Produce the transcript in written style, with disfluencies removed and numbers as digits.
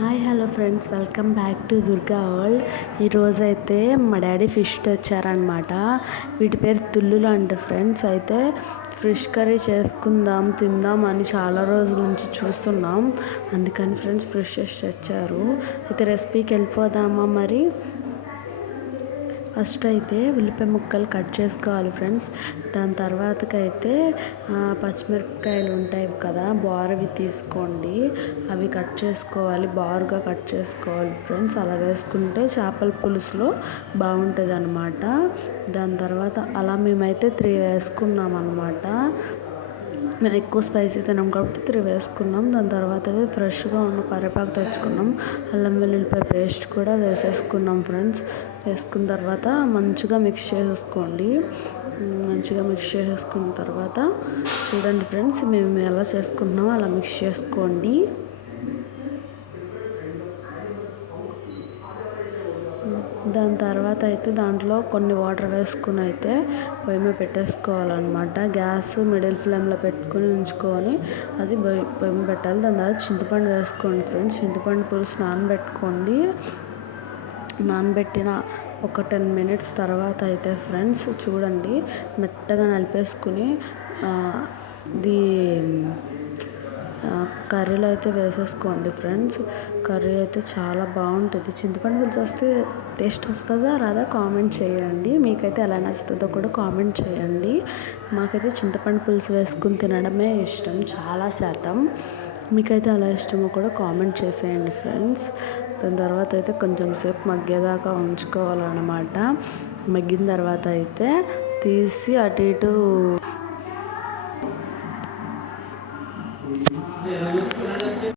Hi hello friends, welcome back to Durga world. ఈరోజైతే మా daddy fish తెచ్చారనమాట. వీటి పేరు తుల్లులు అంట ఫ్రెండ్స్. అయితే ఫిష్ కర్రీ చేసుకుందాం తిందాం అని చాలా రోజుల నుంచి చూస్తున్నాం. అందుకని ఫ్రెండ్స్ ఫిష్ తెచ్చారు. అయితే రెసిపీకి వెళ్ళిపోదామా మరి. ఫస్ట్ అయితే ఉల్లిపాయ ముక్కలు కట్ చేసుకోవాలి ఫ్రెండ్స్. దాని తర్వాతకైతే పచ్చిమిరపకాయలు ఉంటాయి కదా, బారువి తీసుకోండి. అవి కట్ చేసుకోవాలి, బారుగా కట్ చేసుకోవాలి ఫ్రెండ్స్. అలా వేసుకుంటే చేపల పులుసులో బాగుంటుంది అనమాట. దాని తర్వాత అలా మేమైతే 3 వేసుకున్నాం అనమాట. మేము ఎక్కువ స్పైసీ తినాం కాబట్టి 3 వేసుకున్నాం. దాని తర్వాత అయితే ఫ్రెష్గా ఉన్న కరివేపాకు తెచ్చుకున్నాం. అల్లం వెల్లుల్లిపాయ పేస్ట్ కూడా వేసేసుకున్నాం ఫ్రెండ్స్. వేసుకున్న తర్వాత మంచిగా మిక్స్ చేసేసుకోండి. మంచిగా మిక్స్ చేసేసుకున్న తర్వాత చూడండి ఫ్రెండ్స్, మేము ఎలా చేసుకుంటున్నామో అలా మిక్స్ చేసుకోండి. దాని తర్వాత అయితే దాంట్లో కొన్ని వాటర్ వేసుకుని అయితే పొయ్యి మీద పెట్టేసుకోవాలన్నమాట. గ్యాస్ మిడిల్ ఫ్లేమ్లో పెట్టుకొని ఉంచుకొని అది పొయ్యి మీద పెట్టాలి. దాని తర్వాత చింతపండు వేసుకోండి ఫ్రెండ్స్. చింతపండు పులుసు నానబెట్టుకోండి. నానబెట్టిన ఒక 10 మినిట్స్ తర్వాత అయితే ఫ్రెండ్స్ చూడండి, మెత్తగా నలిపేసుకుని ఇది కర్రీలో అయితే వేసేసుకోండి ఫ్రెండ్స్. కర్రీ అయితే చాలా బాగుంటుంది. చింతపండు పులుసు వస్తే టేస్ట్ వస్తుందా రాదా కామెంట్ చేయండి. మీకైతే ఎలా నచ్చుతుందో కూడా కామెంట్ చేయండి. మాకైతే చింతపండు పులుసు వేసుకుని తినడమే ఇష్టం చాలా శాతం. మీకైతే ఎలా ఇష్టమో కూడా కామెంట్ చేసేయండి ఫ్రెండ్స్. దాని తర్వాత అయితే కొంచెం సేపు మగ్గేదాకా ఉంచుకోవాలన్నమాట. మగ్గిన తర్వాత అయితే తీసి అటు ఇటు